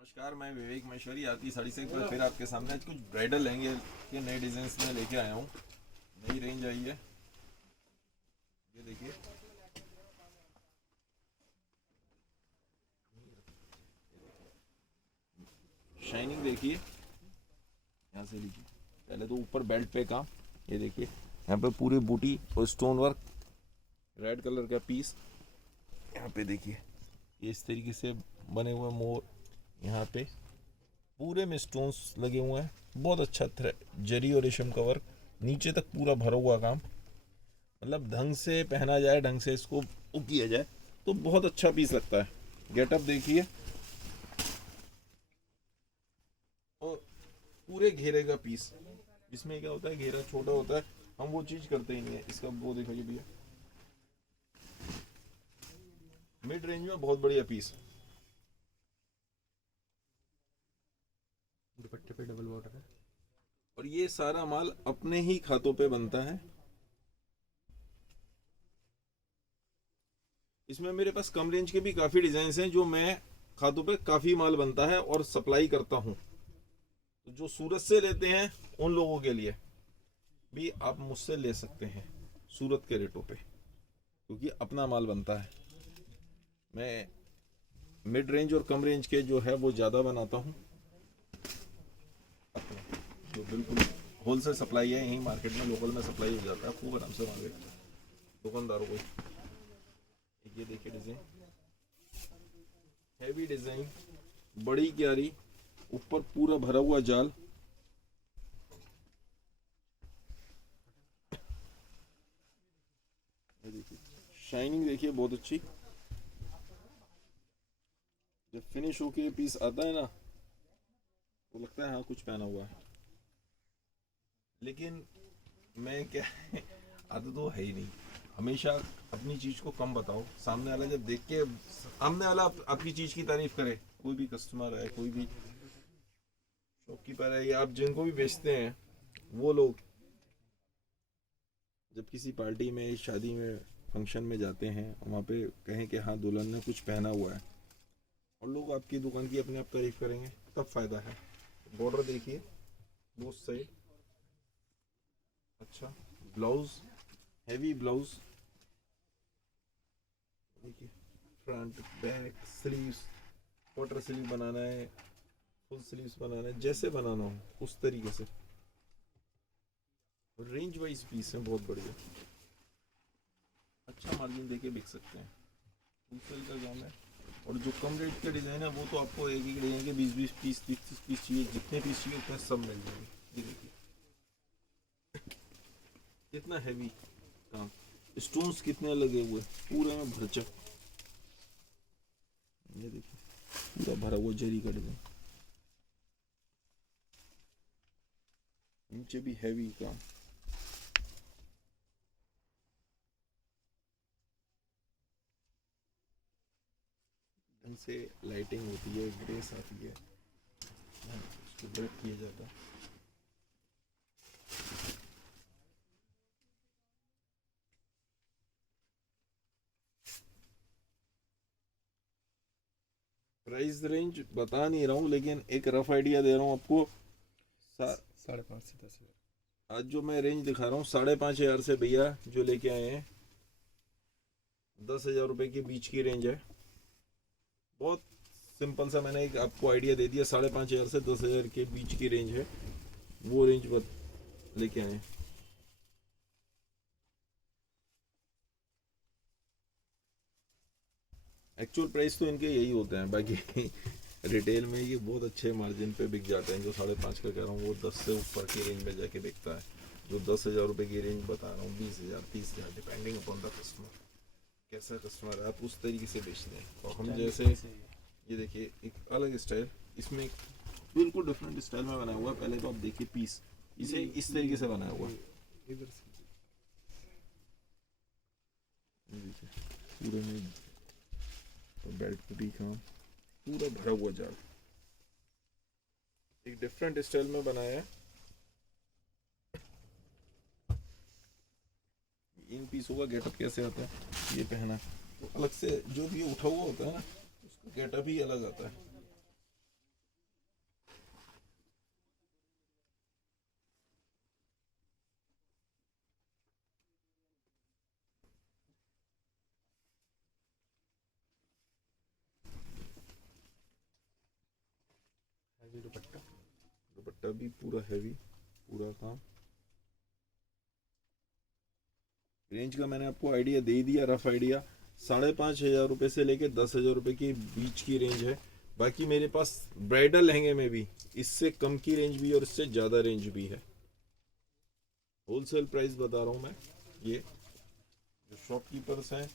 नमस्कार, मैं विवेक महेश्वरी आरती साड़ी से एक बार फिर आपके सामने आज कुछ ब्राइडल लहंगे के नए डिजाइन में लेके आया हूँ। नई रेंज आई है, ये देखिए। शाइनिंग देखिए, यहाँ से लीजिए। पहले तो ऊपर बेल्ट पे काम, ये देखिए यहाँ पे पूरी बूटी और स्टोन वर्क, रेड कलर का पीस। यहाँ पे देखिए ये इस तरीके से बने हुए मोर, यहाँ पे पूरे में स्टोन्स लगे हुए हैं। बहुत अच्छा जरी और रेशम का वर्क, नीचे तक पूरा भरा हुआ काम। मतलब ढंग से पहना जाए, ढंग से इसको किया जाए तो बहुत अच्छा पीस लगता है। गेटअप देखिए, और पूरे घेरे का पीस। इसमें क्या होता है, घेरा छोटा होता है, हम वो चीज करते ही नहीं है। इसका वो देखिए भैया, मिड रेंज में बहुत बढ़िया पीस। दुपट्टे पे डबल बॉर्डर है। और ये सारा माल अपने ही खातों पे बनता है। इसमें मेरे पास कम रेंज के भी काफी डिजाइन हैं जो मैं खातों पे काफी माल बनता है और सप्लाई करता हूँ। तो जो सूरत से लेते हैं उन लोगों के लिए भी आप मुझसे ले सकते हैं सूरत के रेटों पे, क्योंकि अपना माल बनता है। मैं मिड रेंज और कम रेंज के जो है वो ज़्यादा बनाता हूँ। जो बिल्कुल होलसेल सप्लाई है, यहीं मार्केट में लोकल में सप्लाई हो जाता है खूब आराम से मार्केट दुकानदारों को। ये देखिए डिज़ाइन, हैवी डिज़ाइन, बड़ी क्यारी, ऊपर पूरा भरा हुआ जाल। देखिए शाइनिंग देखिए बहुत अच्छी। जब फिनिश होके पीस आता है ना तो लगता है हाँ कुछ पहना हुआ है। लेकिन मैं क्या आदत तो है ही नहीं, हमेशा अपनी चीज को कम बताओ। सामने वाला जब देख के सामने वाला आपकी चीज की तारीफ करे, कोई भी कस्टमर है, कोई भी शॉपकीपर है, या आप जिनको भी बेचते हैं, वो लोग जब किसी पार्टी में, शादी में, फंक्शन में जाते हैं, वहाँ पे कहें कि हाँ दुल्हन ने कुछ पहना हुआ है, और लोग आपकी दुकान की अपने आप तारीफ करेंगे, तब फायदा है। बॉर्डर देखिए बोथ साइड, अच्छा ब्लाउज, हैवी ब्लाउज देखिए। Front back sleeves, quarter sleeve बनाना है, फुल स्लीव्स बनाना है, जैसे बनाना हो उस तरीके से। रेंज वाइज पीस है बहुत बढ़िया, अच्छा मार्जिन देके बिक सकते हैं। होलसेल का काम है। और जो कम रेट का डिज़ाइन है वो तो आपको एक एक डिजाइन के 20-20 पीस, 30-30 पीस चाहिए, जितने पीस चाहिए उतने सब मिल जाएंगे। ये देखिए कितना हैवी काम, स्टोन्स कितने लगे हुए, पूरे में भरचक। ये देखिए पूरा भरा हुआ जरी का डिजाइन, नीचे भी हैवी काम। ढंग से लाइटिंग होती है, ग्रेस आती है, उसको ब्रेक किया जाता है। प्राइस रेंज बता नहीं रहा हूँ, लेकिन एक रफ आइडिया दे रहा हूँ आपको। 5.5 से 10,000। आज जो मैं रेंज दिखा रहा हूँ 5,500 से भैया जो लेके आए हैं, 10,000 रुपये के बीच की रेंज है। बहुत सिंपल सा मैंने एक आपको आइडिया दे दिया, 5,500 से 10,000 के बीच की रेंज है, वो रेंज लेके आए। एक्चुअल प्राइस तो इनके यही होते हैं, बाकी रिटेल में ये बहुत अच्छे मार्जिन पे बिक जाते हैं। जो 5.5 का कह रहा हूँ वो 10 से ऊपर की रेंज में जाके बिकता है। जो 10,000 रुपये की रेंज बता रहा हूँ, 20,000, 30,000, डिपेंडिंग अपॉन द कस्टमर, कैसा कस्टमर है आप उस तरीके से बेचते हैं। और हम जैसे, ये देखिए एक अलग स्टाइल, इसमें एक बिल्कुल डिफरेंट स्टाइल में बनाया हुआ है। पहले तो आप देखिए पीस, इसे इस तरीके से बनाया हुआ है। इधर से ये देखिए पूरे में बेल्ट पे भी काम, पूरा भरा हुआ जाल, एक डिफरेंट स्टाइल में बनाया है। इन पीसों का गेटअप कैसे आता है, ये पहना तो अलग से, जो भी उठा हुआ होता है ना उसका गेटअप ही अलग आता है। हैवी दुपट्टा। दुपट्टा भी पूरा हैवी, पूरा काम। रेंज का मैंने आपको आइडिया दे ही दिया, रफ आइडिया। 5,500 से लेके 10,000 के बीच की रेंज है। बाकी मेरे पास ब्राइडल लहंगे में भी इससे कम की रेंज भी है और इससे ज़्यादा रेंज भी है। होलसेल प्राइस बता रहा हूँ मैं। ये जो शॉपकीपर्स हैं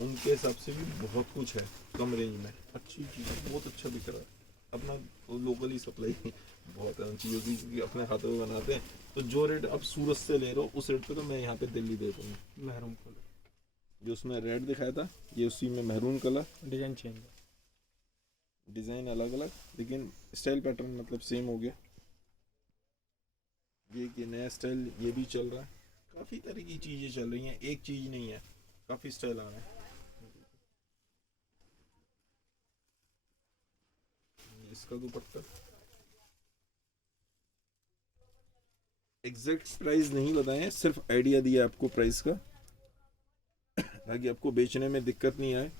उनके हिसाब से भी बहुत कुछ है कम रेंज में, अच्छी चीज़ है, बहुत अच्छा बिक रहा है। अपना लोकल ही सप्लाई बहुत है उन चीज़ों की, क्योंकि अपने हाथों में बनाते हैं। तो जो रेट अब सूरत से ले रहे हो उस रेट पे तो मैं यहाँ पे दिल्ली दे दूँगा। महरून कलर, जो उसमें रेड दिखाया था ये उसी में महरून कलर। डिजाइन चेंज है। डिज़ाइन अलग अलग लेकिन स्टाइल पैटर्न मतलब सेम हो गया। ये कि नया स्टाइल ये भी चल रहा है। काफ़ी तरह की चीज़ें चल रही हैं, एक चीज़ नहीं है, काफ़ी स्टाइल आ रहे हैं। इसका दुपट्टा एग्जैक्ट प्राइस नहीं बताए, सिर्फ आइडिया दिया आपको प्राइस का, ताकि आपको बेचने में दिक्कत नहीं आए।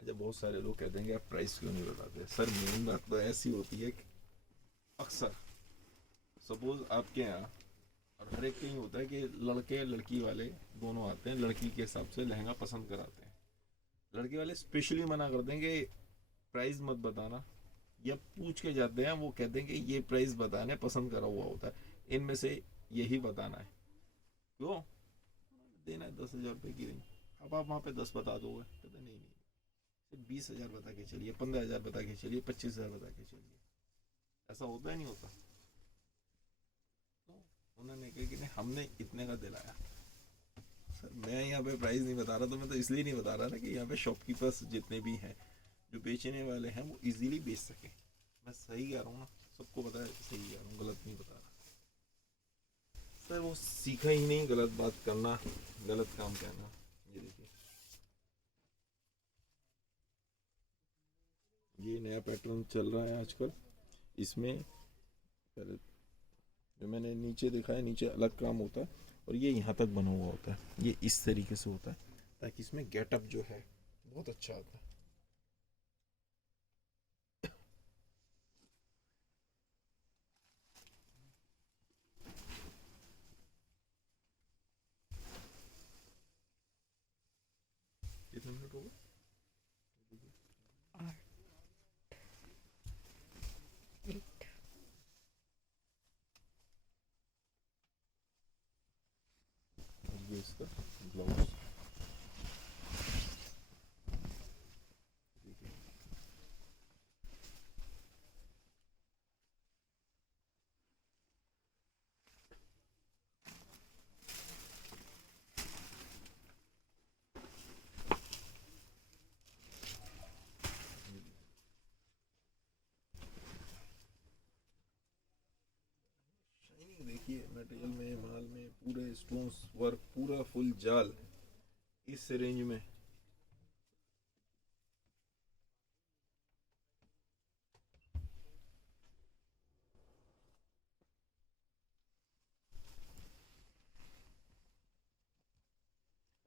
अच्छा, बहुत सारे लोग कहते हैं कि आप प्राइस क्यों नहीं बताते। सर मेन बात तो ऐसी होती है कि अक्सर सपोज आपके यहाँ, और हर एक कहीं होता है कि लड़के लड़की वाले दोनों आते हैं, लड़की के हिसाब से लहंगा पसंद कराते हैं। लड़के वाले स्पेशली मना करते हैं कि प्राइस मत बताना, या पूछ के जाते हैं, वो कहते हैं कि ये प्राइस बताने पसंद करा हुआ होता है, इनमें से यही बताना है। क्यों देना है 10,000 की रेंज, अब आप वहाँ पे 10 बता दोगे, कहते नहीं नहीं, 20,000 बता के चलिए, 15,000 बता के चलिए, 25,000 बता के चलिए। ऐसा होता है नहीं होता। तो उन्होंने कहा कि नहीं हमने इतने का दिलाया। सर मैं यहाँ पे प्राइस नहीं बता रहा, तो मैं तो इसलिए नहीं बता रहा था कि यहाँ पे शॉपकीपर्स जितने भी हैं जो बेचने वाले हैं वो इजीली बेच सके। मैं सही कह रहा हूँ ना, सबको पता है सही कह रहा हूँ, गलत नहीं बता रहा। सर वो सीखा ही नहीं गलत बात करना, गलत काम करना। ये देखिए, ये नया पैटर्न चल रहा है आजकल। इसमें पहले जो मैंने नीचे देखा है, नीचे अलग काम होता है और ये यहाँ तक बना हुआ होता है, ये इस तरीके से होता है ताकि इसमें गेटअप जो है बहुत अच्छा आता है। कितने मिनट हो गए? ये इसका ब्लाउज देखिए, शाइनिंग देखिए, मटेरियल में, माल में पूरे स्टोन्स वर्क, पूरा फुल जाल इस रेंज में।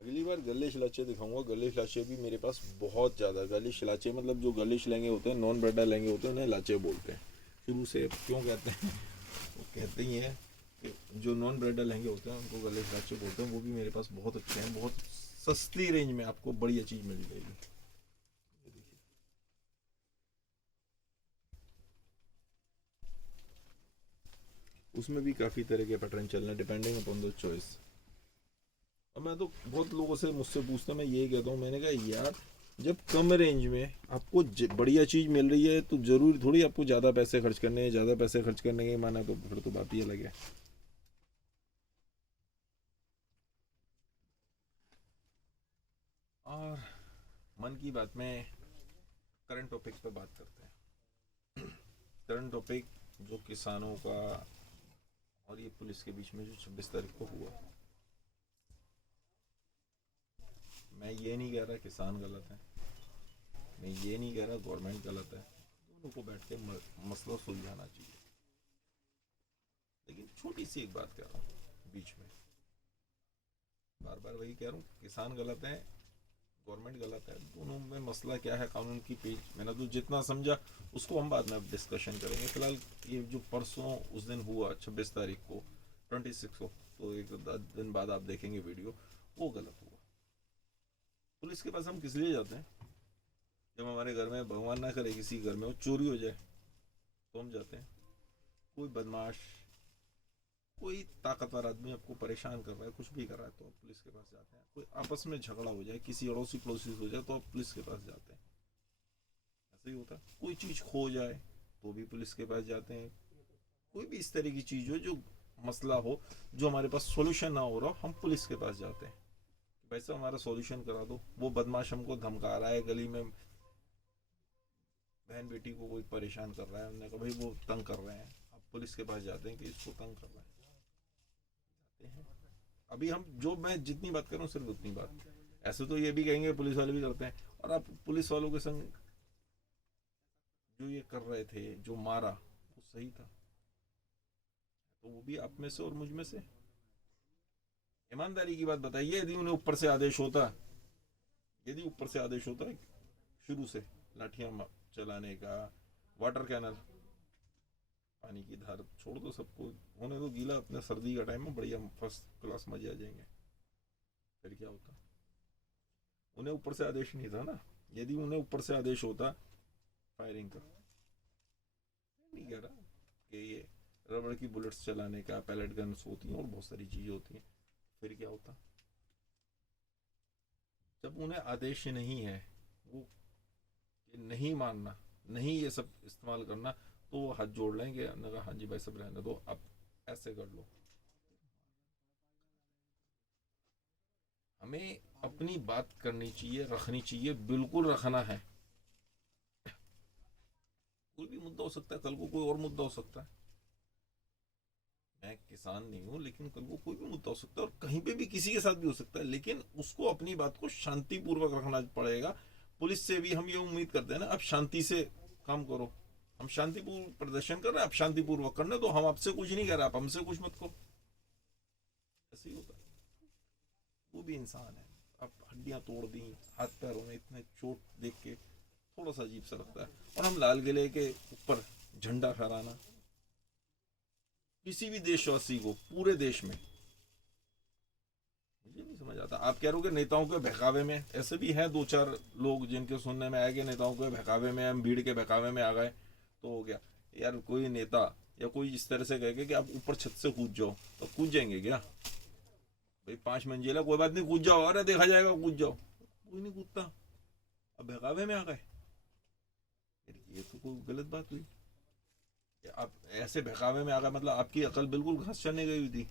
अगली बार गले शलाचे दिखाऊंगा। गले शलाचे भी मेरे पास बहुत ज़्यादा, गले शलाचे मतलब जो गले लहंगे होते हैं, नॉन ब्राइडल लहंगे होते हैं, उन्हें लाचे बोलते हैं शुरू से। क्यों कहते हैं वो कहते ही हैं कि जो नॉन ब्राइडल लहंगे होते हैं उनको गले शलाचे बोलते हैं। वो भी मेरे पास बहुत अच्छे हैं, बहुत सस्ती रेंज में आपको बढ़िया चीज़ मिल जाएगी। ये देखिए, उसमें भी काफ़ी तरह के पैटर्न चल रहे हैं डिपेंडिंग अपॉन द चॉइस। और मैं तो बहुत लोगों से मुझसे पूछता, मैं यही कहता हूँ, मैंने कहा यार जब कम रेंज में आपको बढ़िया चीज़ मिल रही है तो ज़रूरी थोड़ी आपको ज़्यादा पैसे खर्च करने हैं। ज़्यादा पैसे खर्च करने के माना तो फिर तो बात ही अलग है। और मन की बात में करंट टॉपिक पे बात करते हैं। करंट टॉपिक जो किसानों का और ये पुलिस के बीच में जो 26 तारीख को हुआ, मैं ये नहीं कह रहा किसान गलत है, मैं ये नहीं कह रहा गवर्नमेंट गलत है। दोनों को बैठ के मसला सुलझाना चाहिए। छोटी सी एक बात कह रहा हूँ बीच में, बार बार वही कह रहा हूँ, किसान गलत है, गवर्नमेंट गलत है, दोनों में मसला क्या है कानून की पेज, मैंने तो जितना समझा उसको हम बाद में डिस्कशन करेंगे। फिलहाल ये जो परसों उस दिन हुआ 26 तारीख को 26 को, तो एक दिन बाद आप देखेंगे वीडियो, वो गलत हुआ। पुलिस के पास हम किस लिए जाते हैं? जब हमारे घर में भगवान ना करे किसी घर में वो चोरी हो जाए तो हम जाते हैं। कोई बदमाश, कोई ताकतवर आदमी आपको परेशान कर रहा है, कुछ भी कर रहा है, तो आप पुलिस के पास जाते हैं। कोई आपस में झगड़ा हो जाए, किसी अड़ोसी पड़ोसी हो जाए, तो आप पुलिस के पास जाते हैं। ऐसे ही होता है। कोई चीज खो जाए तो भी पुलिस के पास जाते हैं। कोई भी इस तरह की चीज हो जो मसला हो, जो हमारे पास सोल्यूशन ना हो रहा हो, हम पुलिस के पास जाते हैं। वैसे हमारा सॉल्यूशन करा दो। वो बदमाश हमको धमका रहा है, गली में बहन बेटी को कोई परेशान कर रहा है, हमने कहा भाई वो तंग कर रहे हैं, आप पुलिस के पास जाते हैं कि इसको तंग कर रहा है, जाते हैं। अभी हम जो, मैं जितनी बात कर रहा हूँ सिर्फ उतनी बात, ऐसे तो ये भी कहेंगे पुलिस वाले भी करते हैं, और आप पुलिस वालों के संग जो ये कर रहे थे, जो मारा, वो सही था? तो वो भी आप में से और मुझ में से। ईमानदारी की बात बताइए, यदि उन्हें ऊपर से आदेश होता, यदि ऊपर से आदेश होता है शुरू से लाठियां चलाने का, वाटर कैनल, पानी की धार छोड़ दो, सबको होने दो गीला, अपने सर्दी का टाइम में बढ़िया फर्स्ट क्लास मजे आ जाएंगे, फिर क्या होता? उन्हें ऊपर से आदेश नहीं था ना। यदि उन्हें ऊपर से आदेश होता फायरिंग का, नहीं कह रहा कि ये रबड़ की बुलेट्स चलाने का, पैलेट गन्स होती हैं और बहुत सारी चीजें होती हैं, फिर क्या होता? जब उन्हें आदेश नहीं है, वो नहीं मानना, नहीं ये सब इस्तेमाल करना, तो वो हाथ जोड़ लेंगे, कहा हाँ जी भाई सब रहने दो, अब ऐसे कर लो। हमें अपनी बात करनी चाहिए, रखनी चाहिए, बिल्कुल रखना है। कोई भी मुद्दा हो सकता है, कल को कोई और मुद्दा हो सकता है। मैं किसान नहीं हूं, लेकिन कल को कोई भी मुद्दा हो सकता है, और कहीं पे भी किसी के साथ भी हो सकता है, लेकिन उसको अपनी बात को शांतिपूर्वक रखना पड़ेगा। पुलिस से भी हम ये उम्मीद करते हैं ना, आप शांति से काम करो, हम शांतिपूर्वक प्रदर्शन कर रहे हैं, आप शांतिपूर्वक करने दो, हम आपसे कुछ नहीं कर रहे, आप हमसे कुछ मत करो। ऐसे ही होता है। वो भी इंसान है, आप हड्डियां तोड़ दी, हाथ पैरों में इतने चोट देख के थोड़ा सा अजीब सा लगता है। और हम लाल किले के ऊपर झंडा फहराना, किसी भी देशवासी को पूरे देश में, मुझे नहीं समझ आता। आप कह रहे हो कि नेताओं के बहकावे में, ऐसे भी हैं दो चार लोग जिनके सुनने में आया कि नेताओं के बहकावे में, हम भीड़ के बहकावे में आ गए तो हो गया। यार कोई नेता या कोई इस तरह से कहेगा कि आप ऊपर छत से कूद जाओ, तो कूद जाएंगे क्या? भाई 5 मंजिल है, कोई बात नहीं, कूद जाओ, अरे देखा जाएगा, कूद जाओ। कोई नहीं कूदता, अब बहकावे में आ गए, ये तो कोई गलत बात हुई। आप ऐसे बहकावे में आ गए, मतलब आपकी अकल बिल्कुल घास चढ़ने गई हुई थी।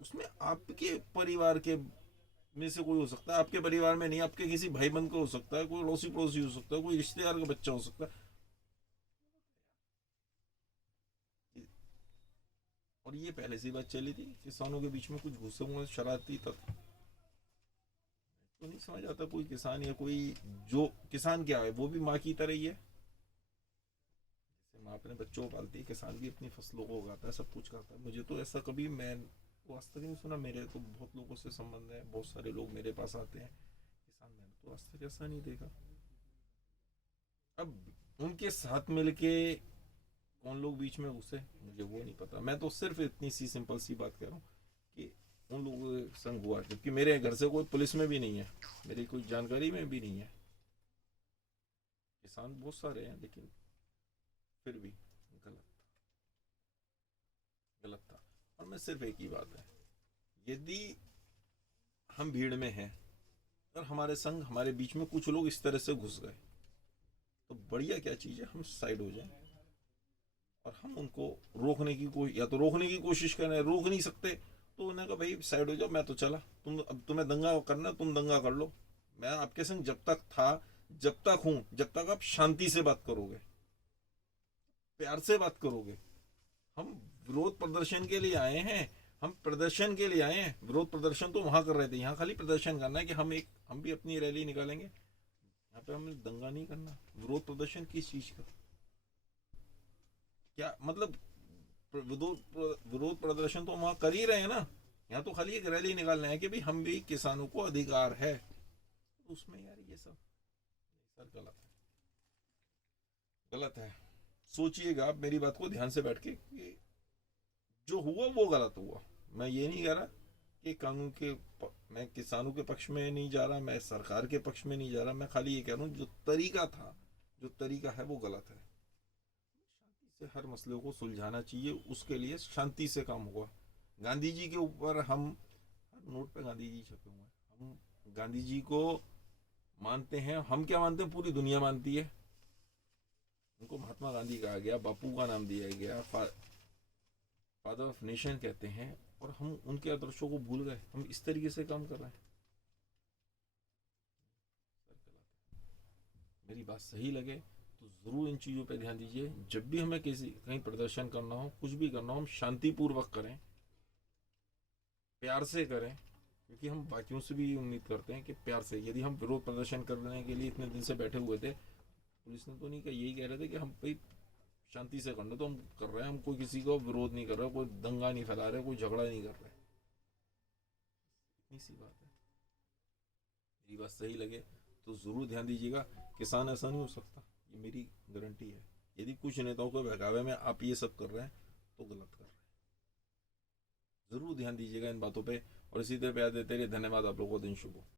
उसमें आपके परिवार के में से कोई हो सकता है, आपके परिवार में नहीं, आपके किसी भाई बंद का हो सकता है, कोई अड़ोसी पड़ोसी हो सकता है, कोई रिश्तेदार का बच्चा हो सकता है। और ये पहले से ही बात चली थी, किसानों के बीच में कुछ घुसे हुए शरारती तत्व। तो नहीं समझ आता, कोई किसान या कोई, जो किसान क्या है, वो भी माँ की तरह ही है। जैसे माँ अपने बच्चों को पालती है, किसान भी अपनी फसलों को उगाता है, सब कुछ करता है। मुझे तो ऐसा कभी, मैं तो आज तक नहीं सुना, मेरे तो बहुत लोगों से संबंध है, बहुत सारे लोग मेरे पास आते हैं किसान, मैंने तो आज तक ऐसा नहीं देखा। अब उनके साथ मिलके कौन लोग बीच में घुसे, मुझे वो नहीं पता। मैं तो सिर्फ इतनी सी सिंपल सी बात कर रहा हूँ कि उन लोगों के संग हुआ, क्योंकि मेरे घर से कोई पुलिस में भी नहीं है, मेरी कोई जानकारी में भी नहीं है। किसान बहुत सारे हैं, लेकिन फिर भी गलत, गलत था। और मैं सिर्फ एक ही बात है, यदि हम भीड़ में हैं और हमारे संग, हमारे बीच में कुछ लोग इस तरह से घुस गए, तो बढ़िया क्या चीज़ है, हम साइड हो जाएं और हम उनको रोकने की या तो रोकने की कोशिश करें, रोक नहीं सकते तो उन्हें कहा भाई साइड हो जाओ, मैं तो चला, तुम अब तुम्हें दंगा करना, तुम दंगा कर लो, मैं आपके संग जब तक था, जब तक हूं, जब तक आप शांति से बात करोगे, प्यार से बात करोगे। हम विरोध प्रदर्शन के लिए आए हैं, हम प्रदर्शन के लिए आए हैं। विरोध प्रदर्शन तो वहां कर रहे थे, यहाँ खाली प्रदर्शन करना है कि हम भी अपनी रैली निकालेंगे। यहाँ पे हमें दंगा नहीं करना। विरोध प्रदर्शन किस चीज का, क्या मतलब? विरोध प्रदर्शन तो वहां कर ही रहे हैं ना। यहाँ तो खाली एक रैली निकालना है कि भाई हम भी किसानों को अधिकार है, उसमें यार ये सब सर गलत है, गलत है। सोचिएगा आप मेरी बात को ध्यान से बैठ के कि जो हुआ वो गलत हुआ। मैं ये नहीं कह रहा कि कानून के मैं किसानों के पक्ष में नहीं जा रहा, मैं सरकार के पक्ष में नहीं जा रहा, मैं खाली ये कह रहा हूँ जो तरीका था, जो तरीका है वो गलत है। शांति से हर मसले को सुलझाना चाहिए, उसके लिए शांति से काम होगा। गांधी जी के ऊपर हम हर नोट पे गांधी जी छपे हुए हैं, हम गांधी जी को मानते हैं। हम क्या मानते हैं, पूरी दुनिया मानती है। उनको महात्मा गांधी कहा गया, बापू का नाम दिया गया, फादर ऑफ नेशन कहते हैं, और हम उनके आदर्शों को भूल गए। हम इस तरीके से काम कर रहे हैं। मेरी बात सही लगे तो जरूर इन चीजों पे ध्यान दीजिए। जब भी हमें किसी कहीं प्रदर्शन करना हो, कुछ भी करना हो, हम शांतिपूर्वक करें, प्यार से करें, क्योंकि हम बाकियों से भी उम्मीद करते हैं कि प्यार से। यदि हम विरोध प्रदर्शन करने के लिए इतने दिन से बैठे हुए थे, पुलिस ने तो नहीं कहा, यही कह रहे थे कि हम भाई शांति से करना, तो हम कर रहे हैं। हम कोई किसी को विरोध नहीं कर रहे, कोई दंगा नहीं फैला रहे, कोई झगड़ा नहीं कर रहे। इतनी सी बात है। मेरी बात सही लगे तो जरूर ध्यान दीजिएगा। किसान ऐसा नहीं हो सकता, ये मेरी गारंटी है। यदि कुछ नेताओं को बहकावे में आप ये सब कर रहे हैं तो गलत कर रहे हैं। जरूर ध्यान दीजिएगा इन बातों पे। और इसी तरह प्यार देते रहिए। धन्यवाद। आप लोगों को दिन शुभ हो।